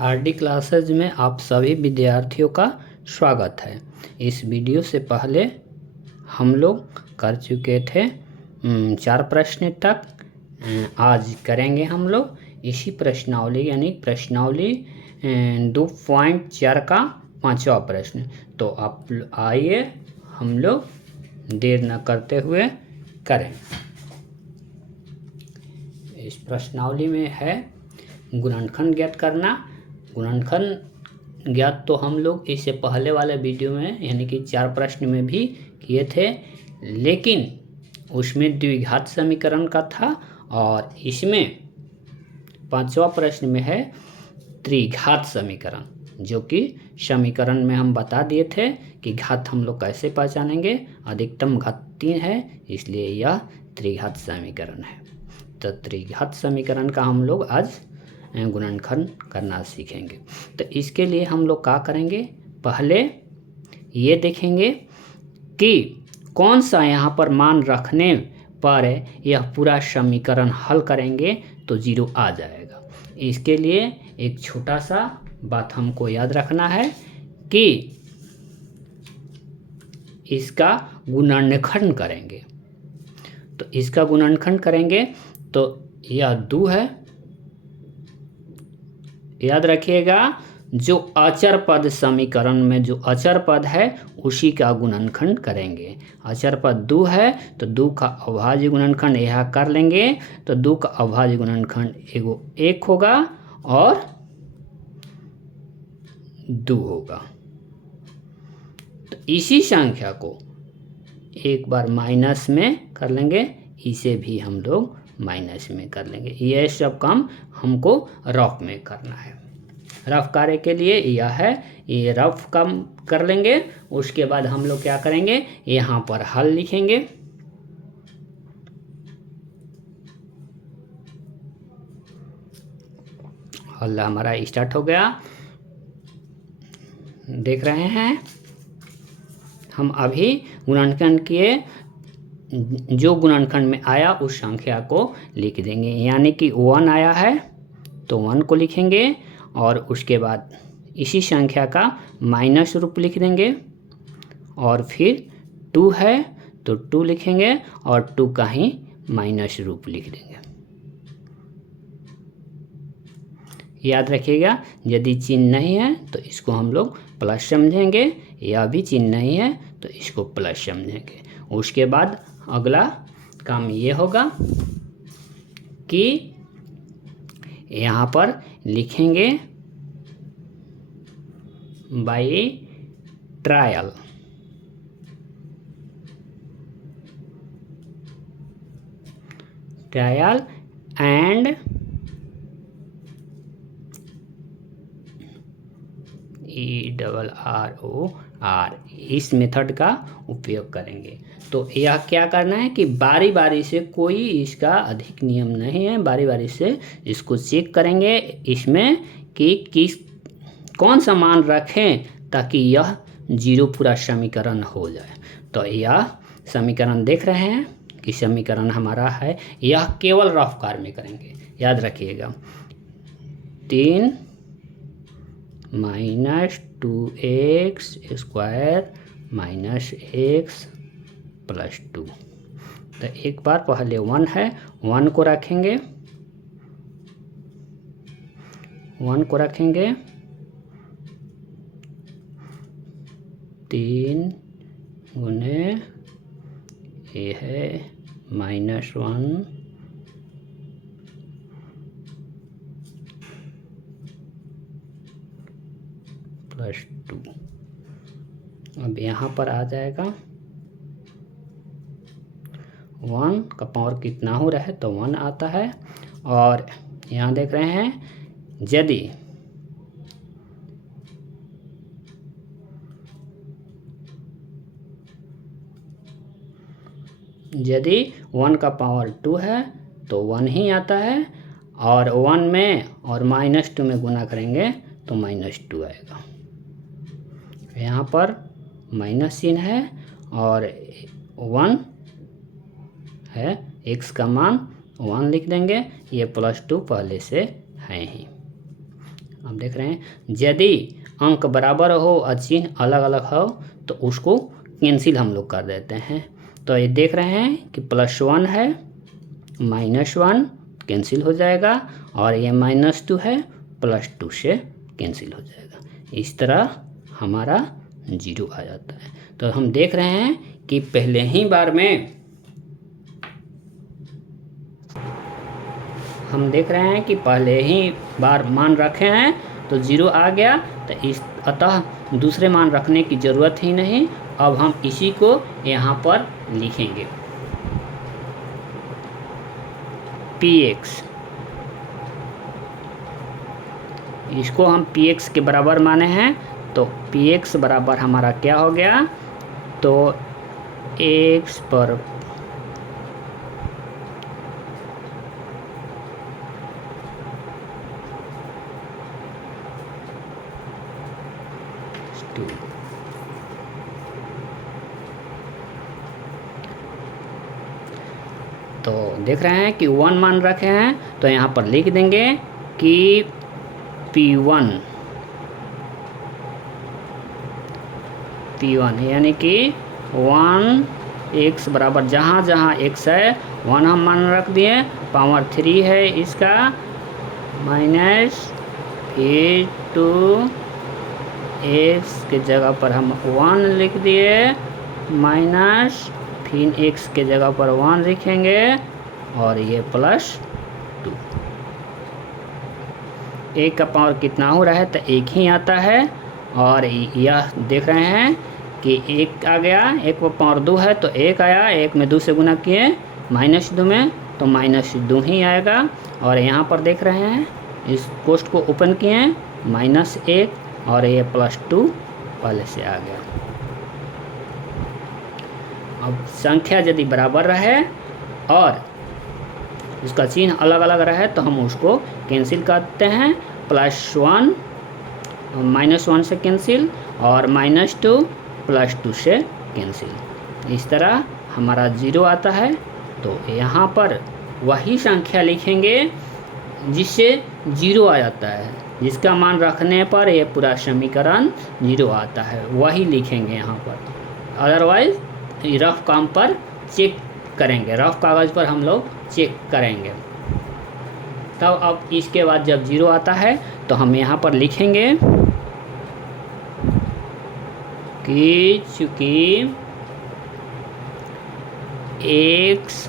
RD classes में आप सभी विद्यार्थियों का स्वागत है। इस वीडियो से पहले हम लोग कर चुके थे 4 प्रश्न तक। आज करेंगे हम लोग इसी प्रश्नावली यानी प्रश्नावली 2.4 का 5वां प्रश्न। तो आप आइए हम लोग देर न करते हुए करें। इस प्रश्नावली में है गुणनखंड ज्ञात करना। गुणनखंड ज्ञात तो हम लोग इससे पहले वाले वीडियो में यानी कि 4 प्रश्न में भी किए थे, लेकिन उसमें द्विघात समीकरण का था और इसमें 5वां प्रश्न में है त्रिघात समीकरण, जो कि समीकरण में हम बता दिए थे कि घात हम लोग कैसे पहचानेंगे। अधिकतम घात 3 है, इसलिए यह त्रिघात समीकरण है। तो त्रिघात समीकरण का हम लोग आज गुणनखंड करना सीखेंगे। तो इसके लिए हम लोग क्या करेंगे, पहले ये देखेंगे कि कौन सा यहाँ पर मान रखने पर यह पूरा समीकरण हल करेंगे तो 0 आ जाएगा। इसके लिए एक छोटा सा बात हमको याद रखना है कि इसका गुणनखंड करेंगे। तो इसका गुणनखंड करेंगे तो यह 2 है। याद रखिएगा, जो अचर पद समीकरण में जो अचर पद है उसी का गुणनखंड करेंगे। अचर पद 2 है तो 2 का अभाज्य गुणनखंड यह कर लेंगे। तो 2 का अभाज्य गुणनखंड 1 होगा और 2 होगा। तो इसी संख्या को एक बार माइनस में कर लेंगे, इसे भी हम लोग माइनस में कर लेंगे। यह सब काम हमको रफ में करना है। रफ कार्य के लिए यह है, ये रफ काम कर लेंगे। उसके बाद हम लोग क्या करेंगे, यहाँ पर हल लिखेंगे। हल हमारा स्टार्ट हो गया, देख रहे हैं। हम अभी गुणनखंड किए, जो गुणनखंड में आया उस संख्या को लिख देंगे। यानी कि 1 आया है तो 1 को लिखेंगे और उसके बाद इसी संख्या का माइनस रूप लिख देंगे। और फिर 2 है तो 2 लिखेंगे और 2 का ही माइनस रूप लिख देंगे। याद रखिएगा, यदि चिन्ह नहीं है तो इसको हम लोग प्लस समझेंगे, या भी चिन्ह नहीं है तो इसको प्लस समझेंगे। उसके बाद अगला काम ये होगा कि यहाँ पर लिखेंगे by trial. Trial and ERROR, इस मेथड का उपयोग करेंगे। तो यह क्या करना है कि बारी बारी से, कोई इसका अधिक नियम नहीं है, बारी बारी से इसको चेक करेंगे इसमें कि कौन सा मान रखें ताकि यह 0 पूरा समीकरण हो जाए। तो यह समीकरण देख रहे हैं कि समीकरण हमारा है, यह केवल रफ कार्य में करेंगे। याद रखिएगा, 3 minus 2x square minus x plus 2। तो एक बार पहले 1 है, 1 को रखेंगे, 1 को रखेंगे, 3 गुने ये है -1 प्लस 2। अब यहाँ पर आ जाएगा 1 का पावर कितना हो रहा है तो 1 आता है। और यहाँ देख रहे हैं, यदि 1 का पावर 2 है तो 1 ही आता है, और 1 में और -2 में गुना करेंगे तो -2 आएगा। यहाँ पर माइनस चिन्ह है और 1 है, x का मान 1 लिख देंगे। ये +2 पहले से है ही। आप देख रहे हैं यदि अंक बराबर हो और चिन्ह अलग अलग हो तो उसको कैंसिल हम लोग कर देते हैं। तो ये देख रहे हैं कि +1 है, -1 कैंसिल हो जाएगा, और ये -2 है, +2 से कैंसिल हो जाएगा। इस तरह हमारा 0 आ जाता है। तो हम देख रहे हैं कि पहले ही बार में हम देख रहे हैं कि पहले ही बार मान रखे हैं तो 0 आ गया। तो अतः दूसरे मान रखने की ज़रूरत ही नहीं। अब हम इसी को यहाँ पर लिखेंगे px, इसको हम px के बराबर माने हैं। तो px बराबर हमारा क्या हो गया, तो x पर तो देख रहे हैं कि 1 मान रखे हैं तो यहाँ पर लिख देंगे कि P1 यानी कि 1x बराबर जहाँ जहाँ x है 1 हम मान रख दिए, पावर 3 है इसका, माइनस फिर 2x के जगह पर हम 1 लिख दिए, माइनस फिर x के जगह पर 1 लिखेंगे, और ये +2। एक का पावर कितना हो रहा है, तो 1 ही आता है। और यह देख रहे हैं कि 1 आ गया, 1 पर पावर 2 है तो 1 आया, 1 में 2 से गुना किए, -2 में तो -2 ही आएगा। और यहाँ पर देख रहे हैं इस कोष्ठ को ओपन किए, -1 और ये +2 पहले से आ गया। अब संख्या यदि बराबर रहे और उसका चिन्ह अलग अलग रहे तो हम उसको कैंसिल करते हैं। +1 -1 से कैंसिल, और -2 +2 से कैंसिल। इस तरह हमारा 0 आता है। तो यहाँ पर वही संख्या लिखेंगे जिससे 0 आ जाता है, जिसका मान रखने पर ये पूरा समीकरण 0 आता है, वही लिखेंगे यहाँ पर। अदरवाइज रफ काम पर चेक करेंगे, रफ कागज़ पर हम लोग चेक करेंगे। तब अब इसके बाद जब 0 आता है तो हम यहाँ पर लिखेंगे कि चूँकि x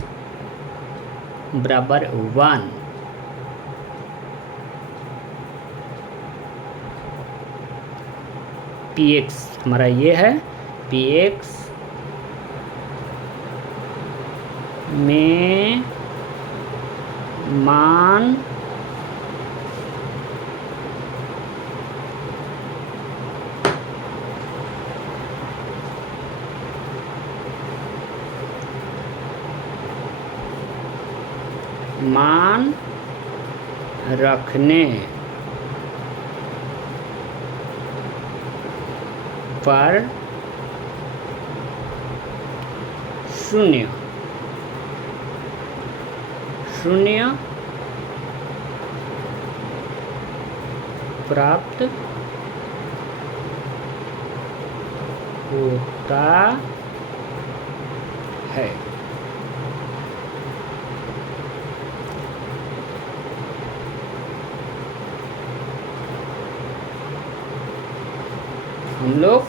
बराबर 1 px हमारा ये है, px में मान रखने पर 0 प्राप्त होता है। हम लोग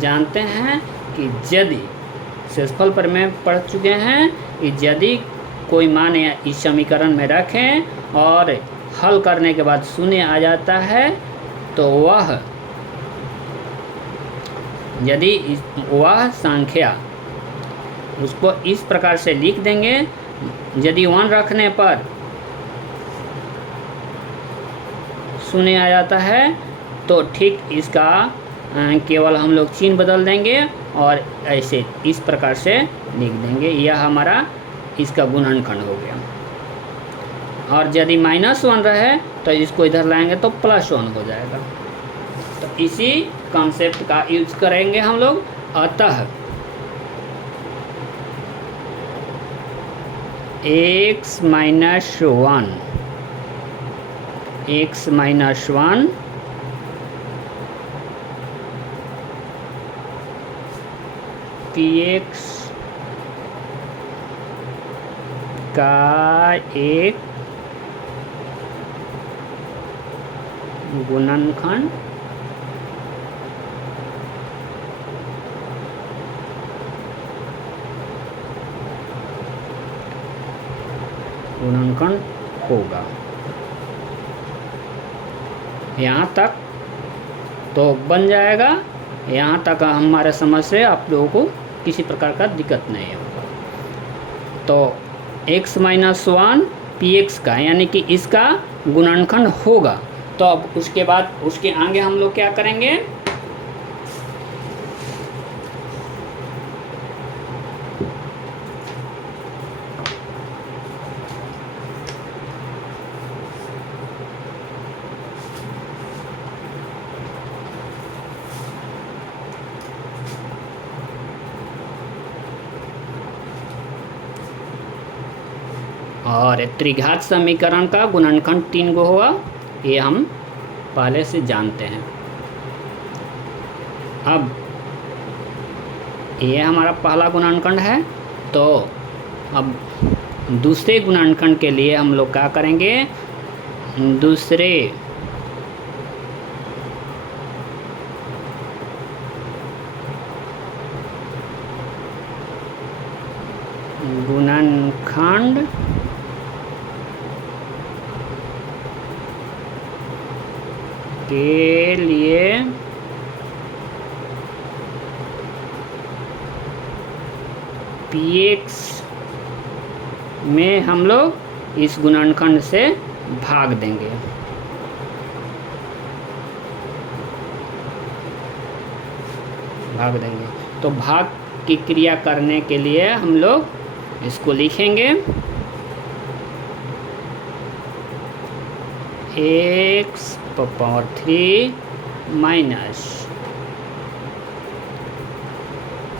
जानते हैं कि यदि शेषफल पर में पढ़ चुके हैं कि यदि कोई मान इस समीकरण में रखें और हल करने के बाद 0 आ जाता है तो यदि वह संख्या उसको इस प्रकार से लिख देंगे, यदि 1 रखने पर 0 आ जाता है तो ठीक इसका केवल हम लोग चिन्ह बदल देंगे और ऐसे इस प्रकार से लिख देंगे, यह हमारा इसका गुणनखंड हो गया। और यदि -1 रहे तो इसको इधर लाएंगे तो +1 हो जाएगा। तो इसी कॉन्सेप्ट का यूज करेंगे हम लोग। अतः x - 1 x माइनस 1 px का एक गुणनखंड होगा। यहाँ तक तो बन जाएगा। यहाँ तक हमारे समझ से आप लोगों को किसी प्रकार का दिक्कत नहीं होगा। तो x माइनस 1 px का यानी कि इसका गुणनखंड होगा। तो अब उसके बाद उसके आगे हम लोग क्या करेंगे, और त्रिघात समीकरण का गुणनखंड 3 गो होगा, ये हम पहले से जानते हैं। अब ये हमारा पहला गुणनखंड है। तो अब दूसरे गुणनखंड के लिए हम लोग क्या करेंगे, दूसरे गुणनखंड के लिए px में हम लोग इस गुणनखंड से भाग देंगे। तो भाग की क्रिया करने के लिए हम लोग इसको लिखेंगे x power 3 minus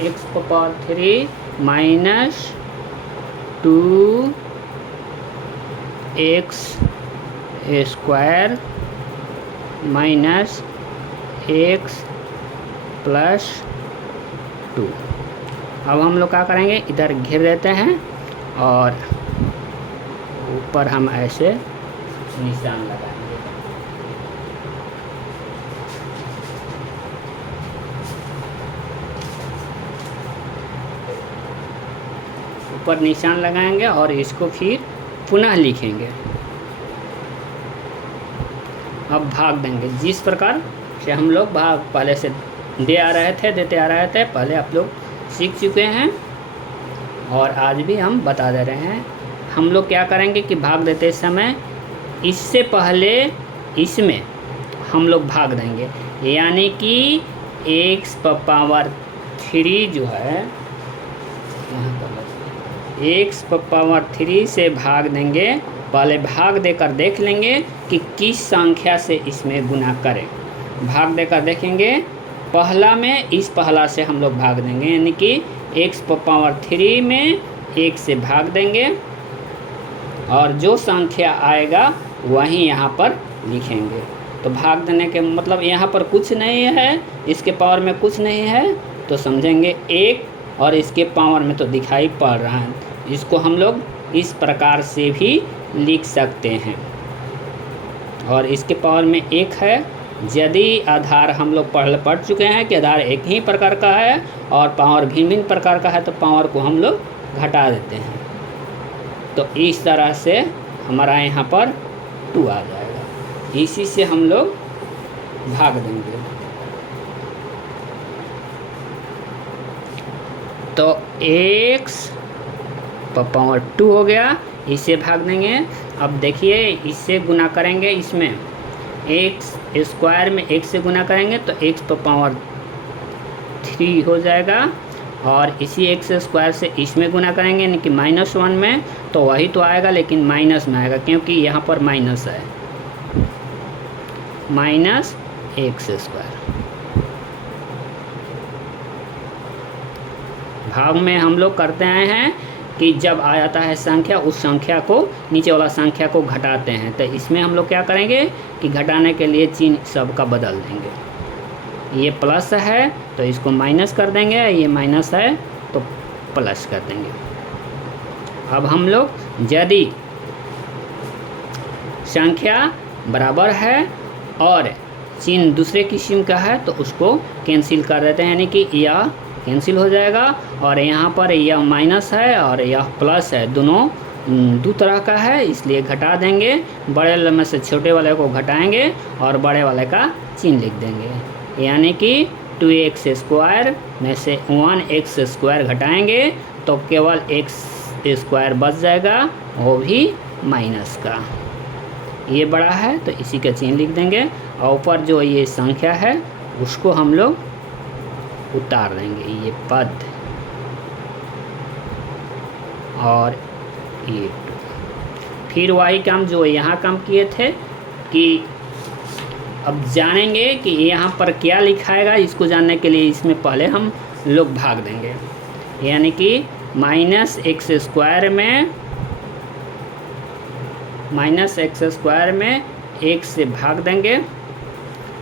x power 3 minus 2x square minus x plus 2। अब हम लोग क्या करेंगे, इधर घेर देते हैं और ऊपर हम ऐसे निशान लगाएंगे। ऊपर निशान लगाएंगे और इसको फिर पुनः लिखेंगे। अब भाग देंगे जिस प्रकार से हम लोग भाग पहले से देते आ रहे थे, पहले आप लोग सीख चुके हैं और आज भी हम बता दे रहे हैं। हम लोग क्या करेंगे कि भाग देते समय इससे पहले इसमें हम लोग भाग देंगे, यानी कि x पावर 3 जो है यहाँ पर x पावर 3 से भाग देंगे। पहले भाग देकर देख लेंगे कि किस संख्या से इसमें गुना करें। भाग देकर देखेंगे, पहला में इस पहला से हम लोग भाग देंगे, यानी कि x पावर 3 में 1 से भाग देंगे और जो संख्या आएगा वहीं यहाँ पर लिखेंगे। तो भाग देने के मतलब यहाँ पर कुछ नहीं है, इसके पावर में कुछ नहीं है, तो समझेंगे 1 और इसके पावर में तो दिखाई पड़ रहा है। इसको हम लोग इस प्रकार से भी लिख सकते हैं। और इसके पावर में 1 है। यदि आधार हम लोग पढ़ चुके हैं कि आधार एक ही प्रकार का है और पावर भिन्न भिन्न प्रकार का है, तो पावर को हम लोग घटा देते हैं। तो इस तरह से हमारा यहाँ पर 2 आ जाएगा। इसी से हम लोग भाग देंगे। तो x पावर 2 हो गया, इससे भाग देंगे। अब देखिए इससे गुना करेंगे, इसमें x स्क्वायर में 1 से गुना करेंगे तो x पावर 3 हो जाएगा और इसी x स्क्वायर से इसमें गुना करेंगे यानी कि -1 में, तो वही तो आएगा लेकिन माइनस में आएगा क्योंकि यहाँ पर माइनस है, माइनस x स्क्वायर। भाग में हम लोग करते आए हैं कि जब आ जाता है संख्या उस संख्या को नीचे वाला संख्या को घटाते हैं। तो इसमें हम लोग क्या करेंगे कि घटाने के लिए चिन्ह सबका बदल देंगे। ये प्लस है तो इसको माइनस कर देंगे, ये माइनस है तो प्लस कर देंगे। अब हम लोग यदि संख्या बराबर है और चिन्ह दूसरे किस्म का है तो उसको कैंसिल कर देते हैं, यानी कि यह कैंसिल हो जाएगा और यहाँ पर यह माइनस है और यह प्लस है, दोनों दो तरह का है इसलिए घटा देंगे। बड़े वाले में से छोटे वाले को घटाएंगे और बड़े वाले का चिन्ह लिख देंगे, यानी कि 2x स्क्वायर में से 1x स्क्वायर घटाएंगे तो केवल x स्क्वायर बच जाएगा, वो भी माइनस का। ये बड़ा है तो इसी का चिन्ह लिख देंगे और ऊपर जो ये संख्या है उसको हम लोग उतार देंगे, ये पद और ये 2। फिर वही काम जो यहाँ काम किए थे कि अब जानेंगे कि यहाँ पर क्या लिखाएगा। इसको जानने के लिए इसमें पहले हम लोग भाग देंगे, यानी कि -x स्क्वायर में एक से भाग देंगे।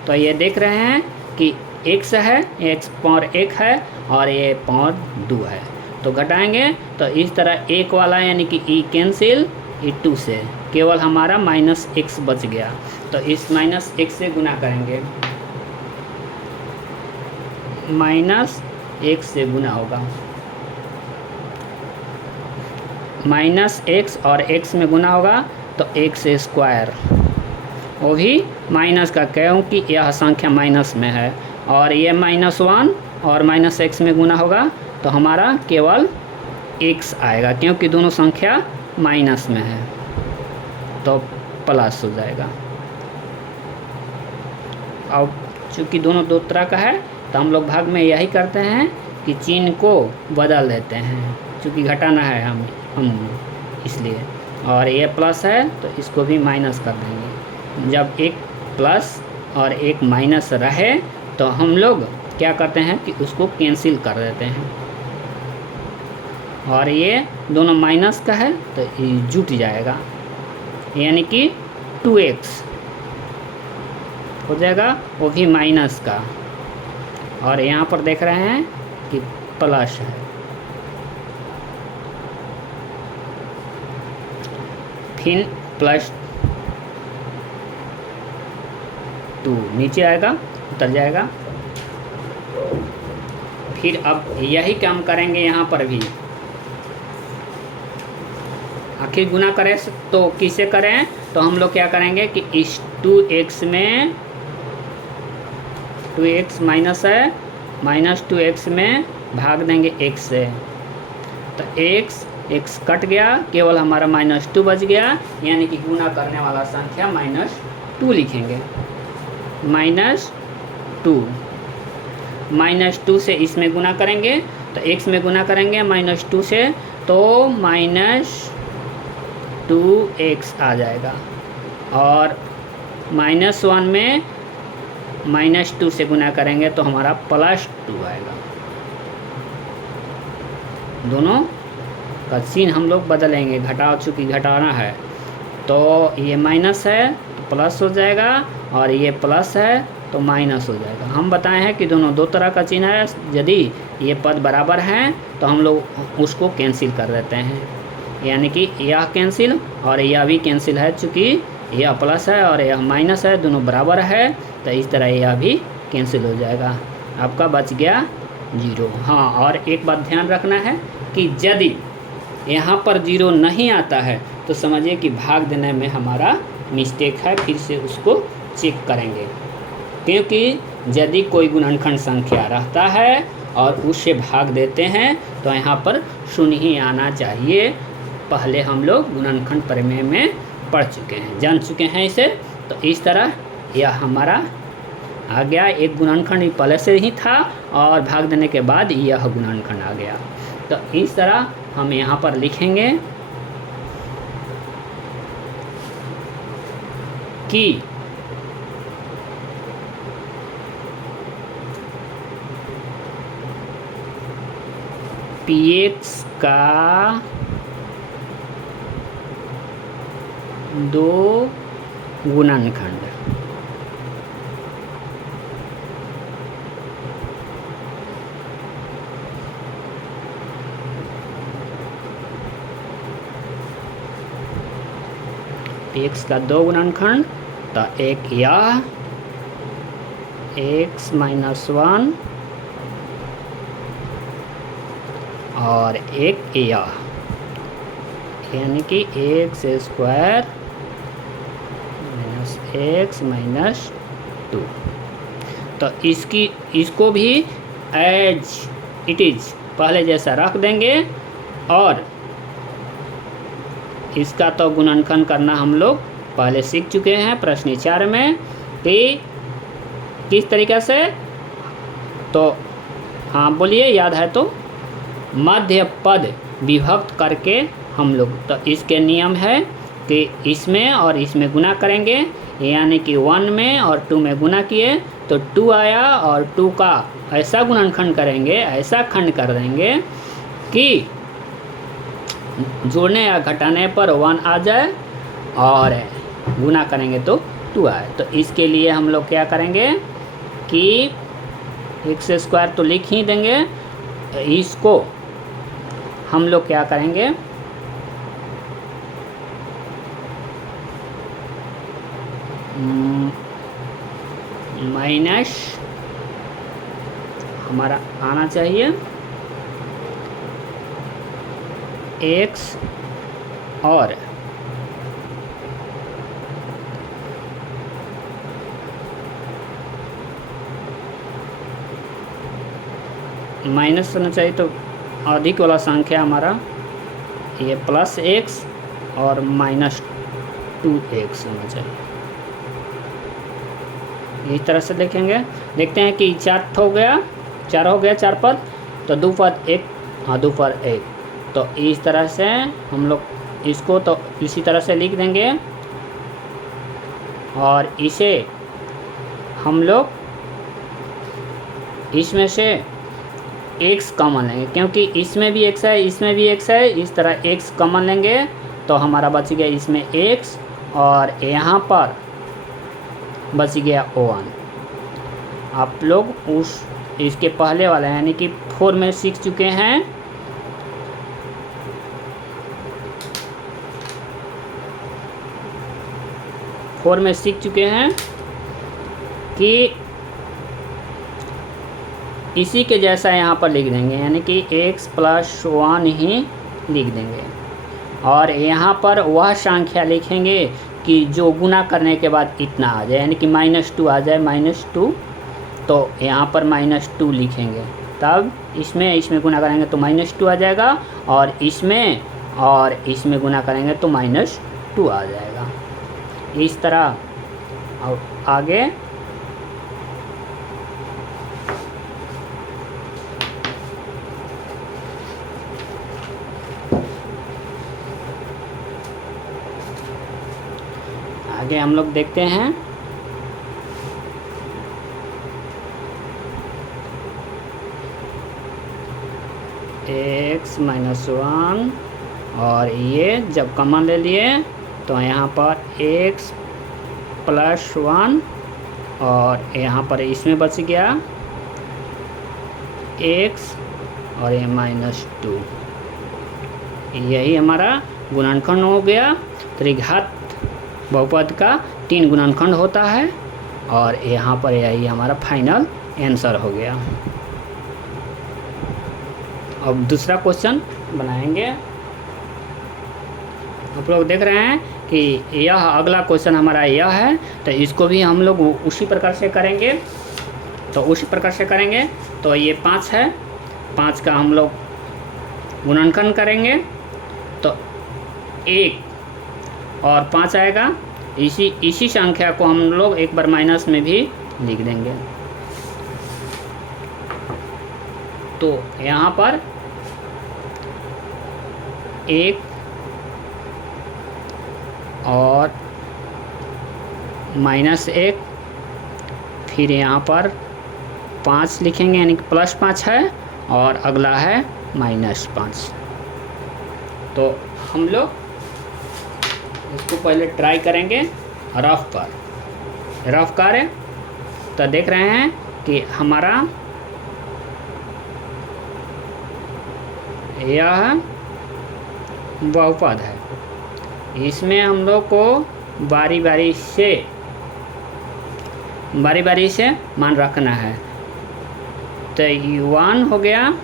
तो ये देख रहे हैं कि x है, x पावर 1 है और ये पावर 2 है, तो घटाएंगे तो इस तरह एक वाला यानी कि e कैंसिल, e 2 से केवल हमारा -x बच गया। तो इस -x से गुना करेंगे, -x से गुना होगा, -x और x में गुना होगा तो x स्क्वायर, वो भी माइनस का, क्योंकि यह संख्या माइनस में है और ये -1 और -x में गुना होगा तो हमारा केवल x आएगा, क्योंकि दोनों संख्या माइनस में है तो प्लस हो जाएगा। अब चूँकि दोनों दो तरह का है तो हम लोग भाग में यही करते हैं कि चिन्ह को बदल देते हैं, चूँकि घटाना है हम इसलिए। और ये प्लस है तो इसको भी माइनस कर देंगे। जब एक प्लस और एक माइनस रहे तो हम लोग क्या करते हैं कि उसको कैंसिल कर देते हैं, और ये दोनों माइनस का है तो ये जुट जाएगा, यानी कि 2x हो जाएगा, वो भी माइनस का। और यहाँ पर देख रहे हैं कि प्लस है, फिर +2 नीचे आएगा, उतर जाएगा। फिर अब यही काम करेंगे यहाँ पर भी, आखिर गुना करें तो किसे करें, तो हम लोग क्या करेंगे कि इस 2x में 2x माइनस है, -2x में भाग देंगे x से, तो x कट गया, केवल हमारा -2 बच गया, यानी कि गुना करने वाला संख्या -2 लिखेंगे। -2 से इसमें गुना करेंगे तो x में गुना करेंगे -2 से तो -2x आ जाएगा, और -1 में -2 से गुना करेंगे तो हमारा +2 आएगा। दोनों का चिन्ह हम लोग बदलेंगे, चूँकि घटाना है तो ये माइनस है तो प्लस हो जाएगा, और ये प्लस है तो माइनस हो जाएगा। हम बताए हैं कि दोनों दो तरह का चिन्ह है, यदि ये पद बराबर हैं तो हम लोग उसको कैंसिल कर देते हैं, यानी कि यह कैंसिल और यह भी कैंसिल है, चूँकि यह प्लस है और यह माइनस है, दोनों बराबर है तो इस तरह यह भी कैंसिल हो जाएगा। आपका बच गया 0। हाँ, और एक बात ध्यान रखना है कि यदि यहाँ पर 0 नहीं आता है तो समझिए कि भाग देने में हमारा मिस्टेक है, फिर से उसको चेक करेंगे, क्योंकि यदि कोई गुणनखंड संख्या रहता है और उससे भाग देते हैं तो यहाँ पर 0 ही आना चाहिए। पहले हम लोग गुणनखंड प्रमेय में पढ़ चुके हैं, जान चुके हैं इसे। तो इस तरह यह हमारा आ गया, एक गुणनखंड पहले से ही था और भाग देने के बाद यह गुणनखंड आ गया। तो इस तरह हम यहाँ पर लिखेंगे कि px का दो गुणनखंड। x का दो गुणनखंड, तो एक यह x माइनस 1 और एक यह, यानी कि x square minus x minus 2। तो इसको भी एज इट इज पहले जैसा रख देंगे, और इसका तो गुणनखंड करना हम लोग पहले सीख चुके हैं प्रश्न 4 में कि किस तरीके से। तो हाँ बोलिए, याद है तो। मध्य पद विभक्त करके हम लोग, तो इसके नियम है कि इसमें और इसमें गुना करेंगे, यानी कि 1 में और 2 में गुना किए तो 2 आया, और 2 का ऐसा गुणनखंड करेंगे, ऐसा खंड कर देंगे कि जोड़ने या घटाने पर 1 आ जाए, और गुना करेंगे तो 2 आए। तो इसके लिए हम लोग क्या करेंगे कि एक्स स्क्वायर तो लिख ही देंगे, इसको हम लोग क्या करेंगे, माइनस हमारा आना चाहिए एक्स और माइनस होना चाहिए, तो अधिक वाला संख्या हमारा ये प्लस एक्स और माइनस 2x होना चाहिए। इस तरह से देखेंगे, देखते हैं कि 4 हो गया, 4 पद, तो 2 पद 1, हाँ 2 पद 1। तो इस तरह से हम लोग इसको तो इसी तरह से लिख देंगे, और इसे हम लोग इसमें से x कॉमन लेंगे, क्योंकि इसमें भी x है, इसमें भी x है, इस तरह x कॉमन लेंगे तो हमारा बच गया इसमें x, और यहाँ पर बच गया 1। आप लोग उस इसके पहले वाला यानी कि 4 में सीख चुके हैं। कि इसी के जैसा यहाँ पर लिख देंगे, यानी कि x + 1 ही लिख देंगे, और यहाँ पर वह संख्या लिखेंगे कि जो गुना करने के बाद इतना आ जाए, यानी कि -2 आ जाए, -2। तो यहाँ पर -2 लिखेंगे, तब इसमें गुना करेंगे तो -2 आ जाएगा, और इसमें गुना करेंगे तो -2 आ जाएगा। इस तरह और आगे हम लोग देखते हैं x माइनस 1, और ये जब कॉमन ले लिए तो यहाँ पर x + 1, और यहाँ पर इसमें बच गया x और ये -2। यही हमारा गुणनखंड हो गया। त्रिघात बहुपद का 3 गुणनखंड होता है, और यहाँ पर यही हमारा फाइनल आंसर हो गया। अब दूसरा क्वेश्चन बनाएंगे। आप लोग देख रहे हैं कि यह अगला क्वेश्चन हमारा यह है, तो इसको भी हम लोग उसी प्रकार से करेंगे। तो ये 5 है, 5 का हम लोग गुणनखंड करेंगे तो 1 और 5 आएगा। इसी संख्या को हम लोग एक बार माइनस में भी लिख देंगे। तो यहाँ पर 1 और -1, फिर यहाँ पर 5 लिखेंगे, यानी कि +5 है, और अगला है -5। तो हम लोग इसको पहले ट्राई करेंगे रफ कर है तो देख रहे हैं कि हमारा यह बहुपद है। इसमें हम लोग को बारी बारी से मान रखना है। तो 1 हो गया,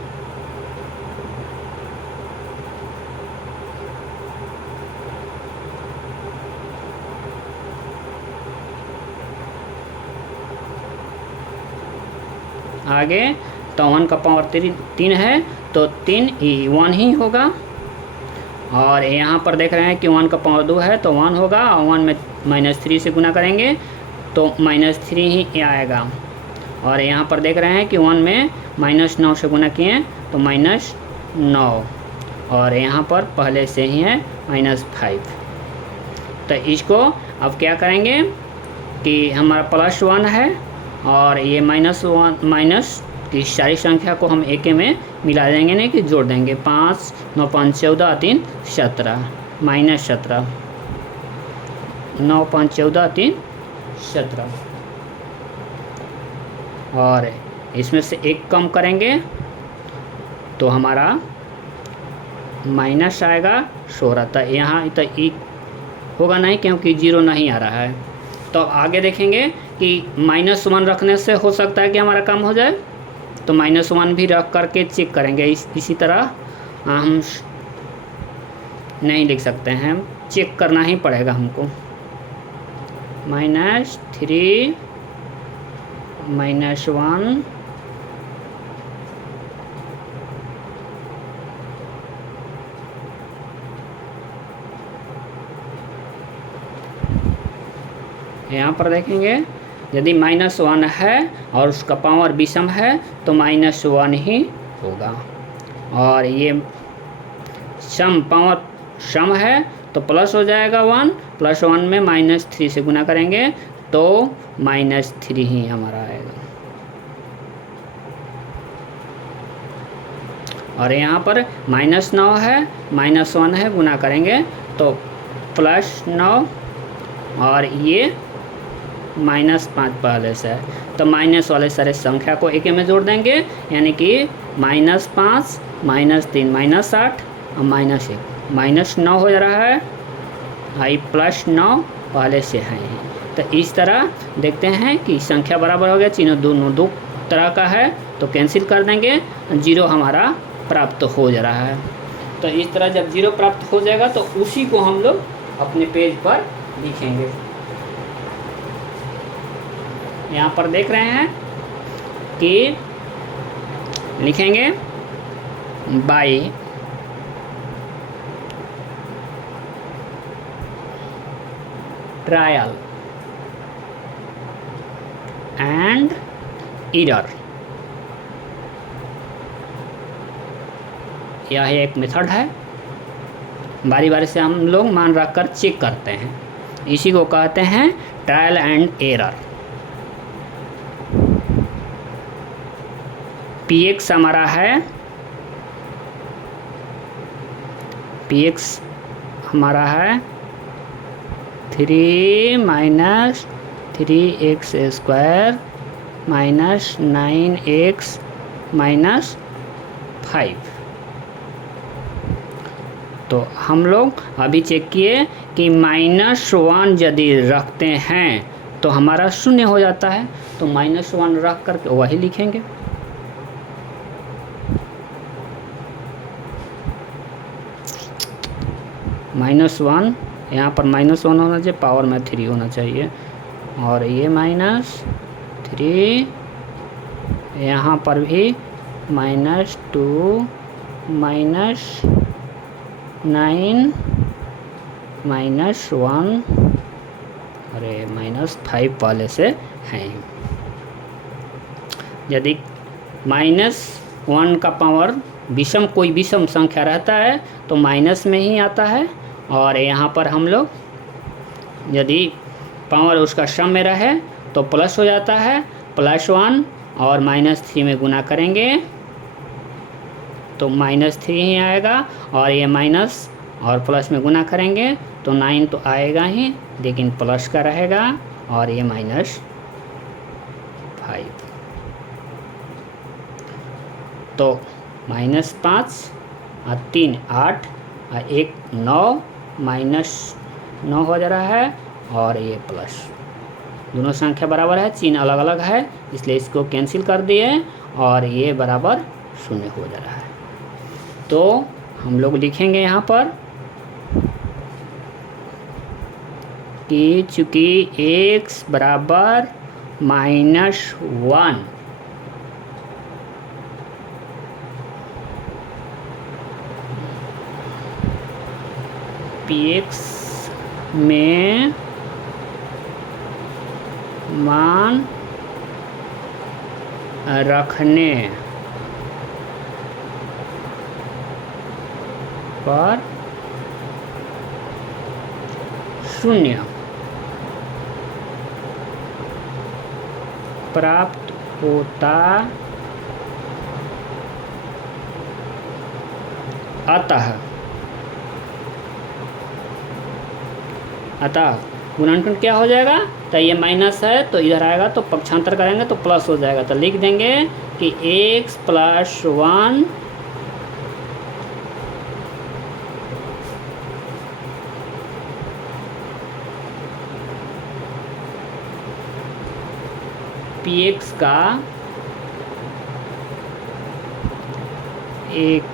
आगे तो 1 का पावर 3 है तो 3 1 ही होगा। और यहाँ पर देख रहे हैं कि 1 का पावर 2 है तो 1 होगा, और 1 में -3 से गुना करेंगे तो -3 ही आएगा। और यहाँ पर देख रहे हैं कि 1 में -9 से गुना किए तो -9, और यहाँ पर पहले से ही है -5। तो इसको अब क्या करेंगे कि हमारा +1 है और ये -1 माइनस की सारी संख्या को हम एक में मिला देंगे, नहीं कि जोड़ देंगे। 5 9 5 14 3 17 -17, 9 5 14 3 17, और इसमें से 1 कम करेंगे तो हमारा माइनस आएगा 16। तो यहाँ तो एक होगा नहीं क्योंकि 0 नहीं आ रहा है। तो आगे देखेंगे कि -1 रखने से हो सकता है कि हमारा काम हो जाए, तो -1 भी रख करके चेक करेंगे। इसी तरह हम नहीं लिख सकते हैं, चेक करना ही पड़ेगा हमको। -3 -1 यहाँ पर देखेंगे यदि -1 है और उसका पावर विषम है तो -1 ही होगा। और ये पावर सम है तो प्लस हो जाएगा 1, +1 में -3 से गुना करेंगे तो -3 ही हमारा आएगा। और यहाँ पर -9 है, -1 है, गुना करेंगे तो +9, और ये -5 पहले से है तो माइनस वाले सारे संख्या को एक में जोड़ देंगे, यानी कि -5 -3 -8 और -1 -9 हो जा रहा है। आई +9 पहले से है। तो इस तरह देखते हैं कि संख्या बराबर हो गया, चिन्ह दोनों दो तरह का है तो कैंसिल कर देंगे, 0 हमारा प्राप्त हो जा रहा है। तो इस तरह जब 0 प्राप्त हो जाएगा तो उसी को हम लोग अपने पेज पर लिखेंगे। यहाँ पर देख रहे हैं कि लिखेंगे बाई ट्रायल एंड एरर। यह एक मेथड है, बारी बारी से हम लोग मान रख कर चेक करते हैं, इसी को कहते हैं ट्रायल एंड एरर। px हमारा है, px हमारा है 3 - 3x² -9x -5। तो हम लोग अभी चेक किए कि -1 यदि रखते हैं तो हमारा 0 हो जाता है, तो -1 रख करके वही लिखेंगे। -1 यहाँ पर -1 होना चाहिए, पावर में 3 होना चाहिए, और ये -3 यहाँ पर भी -2 -9 -1, अरे -5 वाले से हैं। यदि -1 का पावर विषम कोई विषम संख्या रहता है तो माइनस में ही आता है, और यहाँ पर हम लोग यदि पावर उसका सम में रहे तो प्लस हो जाता है, +1 और -3 में गुना करेंगे तो -3 ही आएगा, और ये माइनस और प्लस में गुना करेंगे तो 9 तो आएगा ही, लेकिन प्लस का रहेगा, और ये -5। तो -5 और 3 8 और 1 9, -9 हो जा रहा है, और ये प्लस। दोनों संख्या बराबर है, चिन्ह अलग अलग है, इसलिए इसको कैंसिल कर दिए, और ये बराबर 0 हो जा रहा है। तो हम लोग लिखेंगे यहाँ पर कि चूँकि x बराबर -1, px में मान रखने पर 0 प्राप्त होता, अतः गुणनखंड क्या हो जाएगा, तो ये माइनस है तो इधर आएगा तो पक्षांतर करेंगे तो प्लस हो जाएगा। तो लिख देंगे कि x + 1 px का एक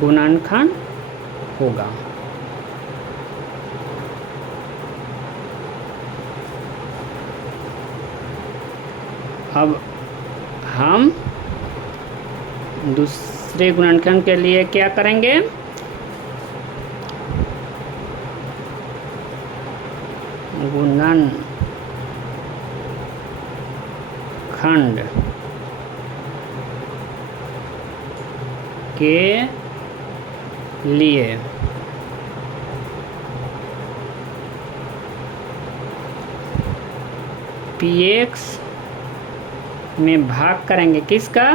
गुणनखंड होगा। अब हम दूसरे गुणनखंड के लिए क्या करेंगे, गुणनखंड के लिए px में भाग करेंगे किसका,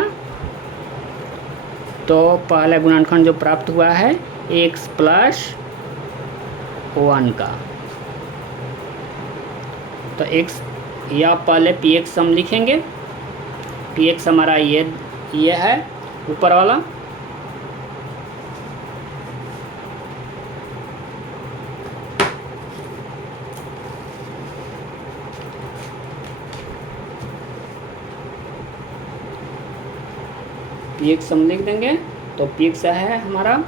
तो पहले गुणनखंड जो प्राप्त हुआ है x + 1 का। तो x या पहले px हम लिखेंगे, px हमारा ये है ऊपर वाला, px हम लिख देंगे। तो px है हमारा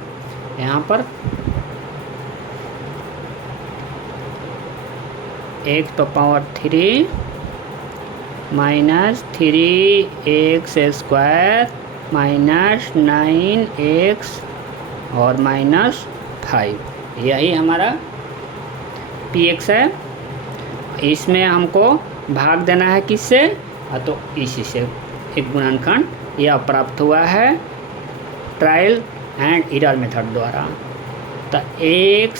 यहाँ पर x⁻³ -3x² -9x और -5, यही हमारा px है। इसमें हमको भाग देना है किससे, तो इसी से एक गुणनखंड यह प्राप्त हुआ है ट्रायल एंड एरर मेथड द्वारा। तो x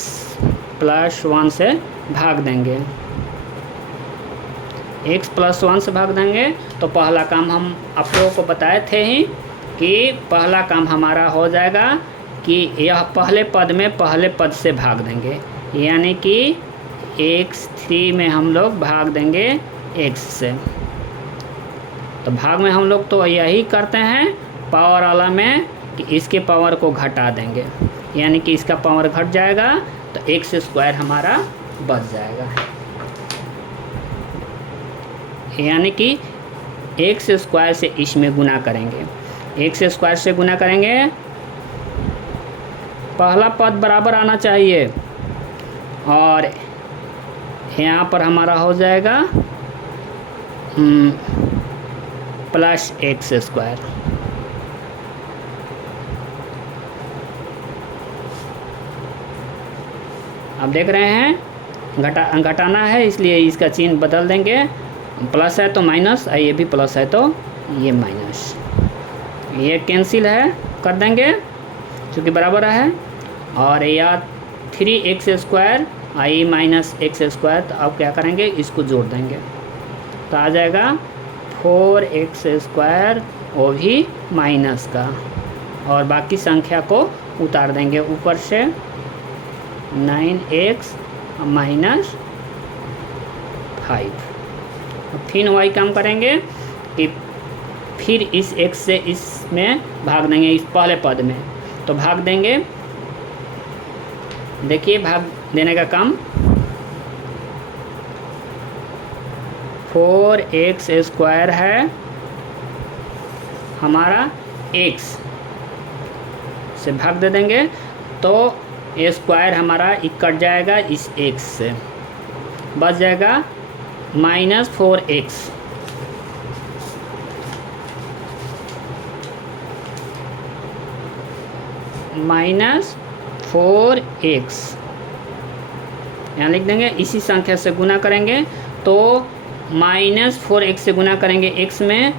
+ 1 से भाग देंगे, x + 1 से भाग देंगे। तो पहला काम हम आप लोगों को बताए थे ही कि पहला काम हमारा हो जाएगा कि यह पहले पद में पहले पद से भाग देंगे, यानी कि x3 में हम लोग भाग देंगे x से। तो भाग में हम लोग तो यही करते हैं पावर वाला में कि इसके पावर को घटा देंगे, यानी कि इसका पावर घट जाएगा तो x² हमारा बच जाएगा, यानी कि x² से इसमें गुना करेंगे। x² से गुना करेंगे, पहला पद बराबर आना चाहिए, और यहाँ पर हमारा हो जाएगा +x²। अब देख रहे हैं घटाना है, इसलिए इसका चिन्ह बदल देंगे, प्लस है तो माइनस, ये भी प्लस है तो ये माइनस, ये कैंसिल है कर देंगे क्योंकि बराबर है। और या 3x² -x², तो अब क्या करेंगे, इसको जोड़ देंगे तो आ जाएगा 4x² वो भी माइनस का, और बाकी संख्या को उतार देंगे ऊपर से 9x - 5। फिर वही काम करेंगे कि फिर इस x से इसमें भाग देंगे, इस पहले पद में तो भाग देंगे। देखिए भाग देने का काम 4x² है हमारा, x से भाग दे देंगे तो a² हमारा कट जाएगा इस x से, बच जाएगा -4x। -4x यहाँ लिख देंगे। इसी संख्या से गुना करेंगे तो -4x से गुना करेंगे x में,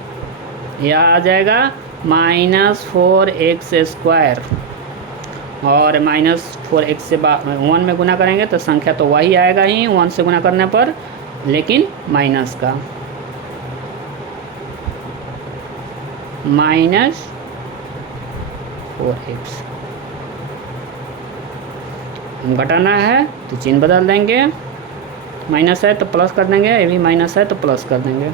यह आ जाएगा -4x², और -4x से 1 में गुना करेंगे तो संख्या तो वही आएगा ही 1 से गुना करने पर, लेकिन माइनस का -4x। घटाना है तो चिन्ह बदल देंगे, माइनस है तो प्लस कर देंगे, ये भी माइनस है तो प्लस कर देंगे।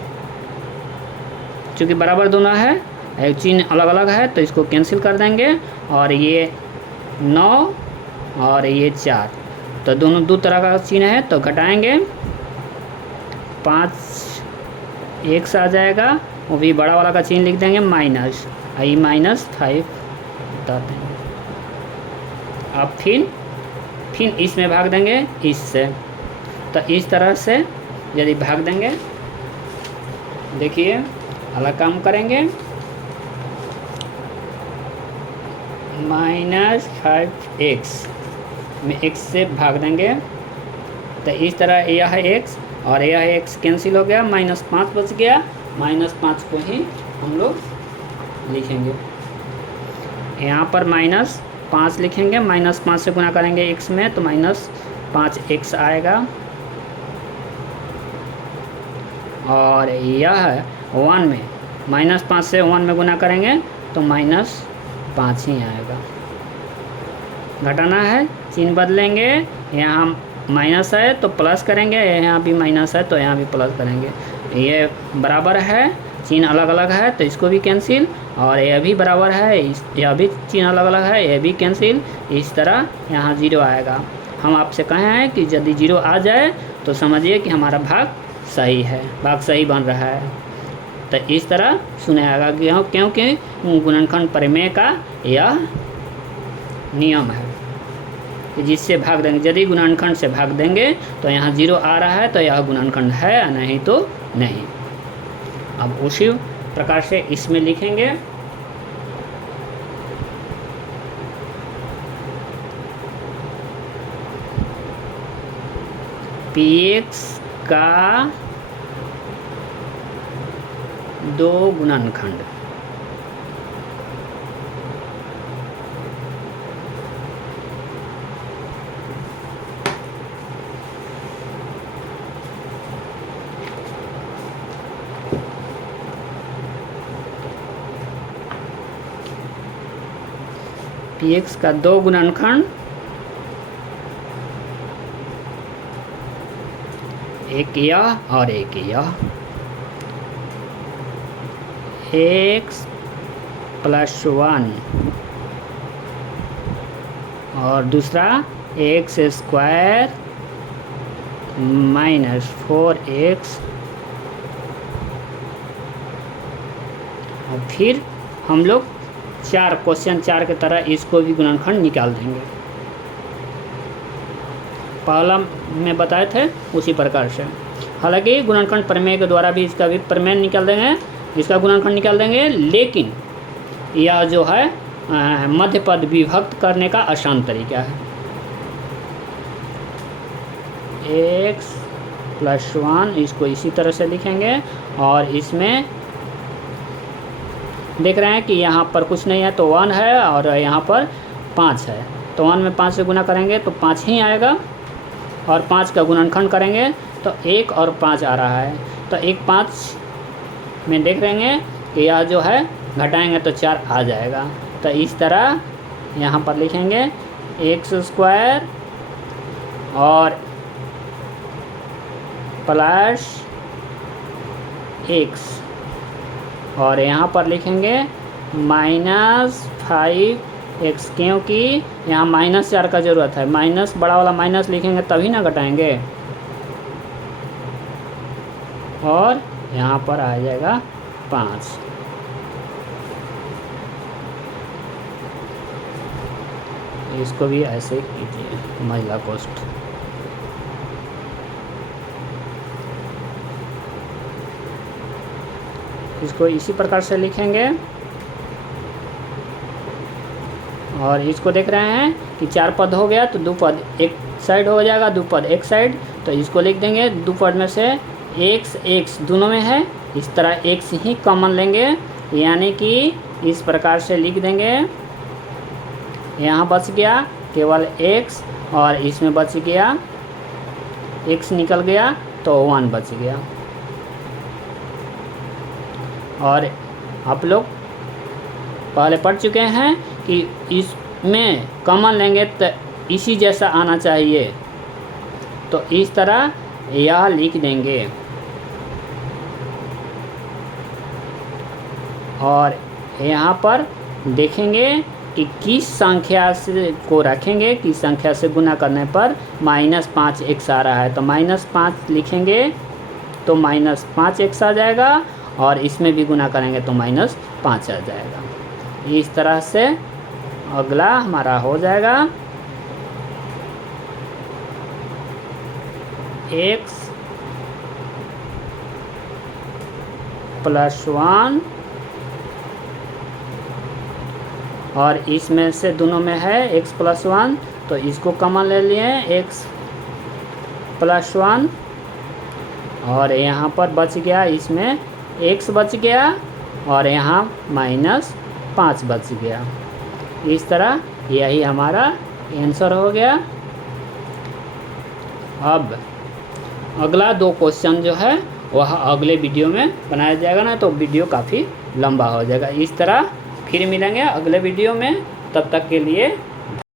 चूँकि बराबर दोनों है, एक चिन्ह अलग अलग है तो इसको कैंसिल कर देंगे, और ये 9 और ये 4, तो दोनों दो तरह का चिन्ह है तो घटाएंगे, 5x आ जाएगा, वो भी बड़ा वाला का चिन्ह लिख देंगे माइनस, आई -5 बता देंगे। अब फिर इसमें भाग देंगे इससे, तो इस तरह से यदि भाग देंगे, देखिए अलग काम करेंगे, -5x में x से भाग देंगे तो इस तरह यह x और यह x कैंसिल हो गया, -5 बच गया, -5 को ही हम लोग लिखेंगे। यहाँ पर -5 लिखेंगे, -5 से गुना करेंगे x में तो -5x आएगा, और यह 1 में -5 से 1 में गुना करेंगे तो -5 ही आएगा। घटाना है, चिन्ह बदलेंगे, यहाँ माइनस है तो प्लस करेंगे, यहाँ भी माइनस है तो यहाँ भी प्लस करेंगे। ये बराबर है, चिन्ह अलग अलग है तो इसको भी कैंसिल, और यह भी बराबर है, यह भी चिन्ह अलग अलग है, यह भी कैंसिल। इस तरह यहाँ 0 आएगा। हम आपसे कहे हैं कि यदि 0 आ जाए तो समझिए कि हमारा भाग सही है, भाग सही बन रहा है। तो इस तरह सुनेगा क्योंकि गुणनखंड प्रमेय का यह नियम है कि जिससे भाग देंगे, यदि गुणनखंड से भाग देंगे तो यहाँ 0 आ रहा है तो यह गुणनखंड है, नहीं तो नहीं। अब उसी प्रकार से इसमें लिखेंगे px का 2 गुणनखंड। px का 2 गुणनखंड, एक यह और एक यह, x + 1 और दूसरा x² - 4x। और फिर हम लोग क्वेश्चन 4 की तरह इसको भी गुणनखंड निकाल देंगे। पहला में बताए थे उसी प्रकार से, हालांकि गुणनखंड प्रमेय के द्वारा भी इसका भी प्रमेय निकाल देंगे, इसका गुणनखंड निकाल देंगे, लेकिन यह जो है मध्य पद विभक्त करने का आसान तरीका है। x + 1 इसको इसी तरह से लिखेंगे, और इसमें देख रहे हैं कि यहाँ पर कुछ नहीं है तो 1 है, और यहाँ पर 5 है तो 1 में 5 से गुना करेंगे तो 5 ही आएगा, और 5 का गुणनखंड करेंगे तो 1 और 5 आ रहा है, तो 1 5 में देख लेंगे कि यह जो है घटाएंगे तो 4 आ जाएगा। तो इस तरह यहाँ पर लिखेंगे x² और प्लस x, और यहाँ पर लिखेंगे -5x, क्योंकि यहाँ -4 का ज़रूरत है। माइनस बड़ा वाला माइनस लिखेंगे तभी ना घटाएंगे। और यहाँ पर आ जाएगा 5। इसको भी ऐसे कीजिए महिला कोष्ठ। इसको इसी प्रकार से लिखेंगे। और इसको देख रहे हैं कि 4 पद हो गया तो 2 पद एक साइड हो जाएगा, 2 पद एक साइड। तो इसको लिख देंगे 2 पद में से x दोनों में है, इस तरह x ही कॉमन लेंगे, यानी कि इस प्रकार से लिख देंगे। यहाँ बच गया केवल x और इसमें बच गया x निकल गया तो 1 बच गया। और आप लोग पहले पढ़ चुके हैं कि इसमें कॉमन लेंगे तो इसी जैसा आना चाहिए, तो इस तरह यह लिख देंगे। और यहाँ पर देखेंगे कि किस संख्या से को रखेंगे, किस संख्या से गुना करने पर -5x आ रहा है। तो -5 लिखेंगे तो -5x आ जाएगा, और इसमें भी गुना करेंगे तो -5 आ जाएगा। इस तरह से अगला हमारा हो जाएगा x + 1, और इसमें से दोनों में है x + 1, तो इसको कॉमन ले लिए x + 1, और यहाँ पर बच गया, इसमें x बच गया और यहाँ -5 बच गया। इस तरह यही हमारा आंसर हो गया। अब अगला 2 क्वेश्चन जो है वह अगले वीडियो में बनाया जाएगा ना, तो वीडियो काफ़ी लंबा हो जाएगा। इस तरह फिर मिलेंगे अगले वीडियो में, तब तक के लिए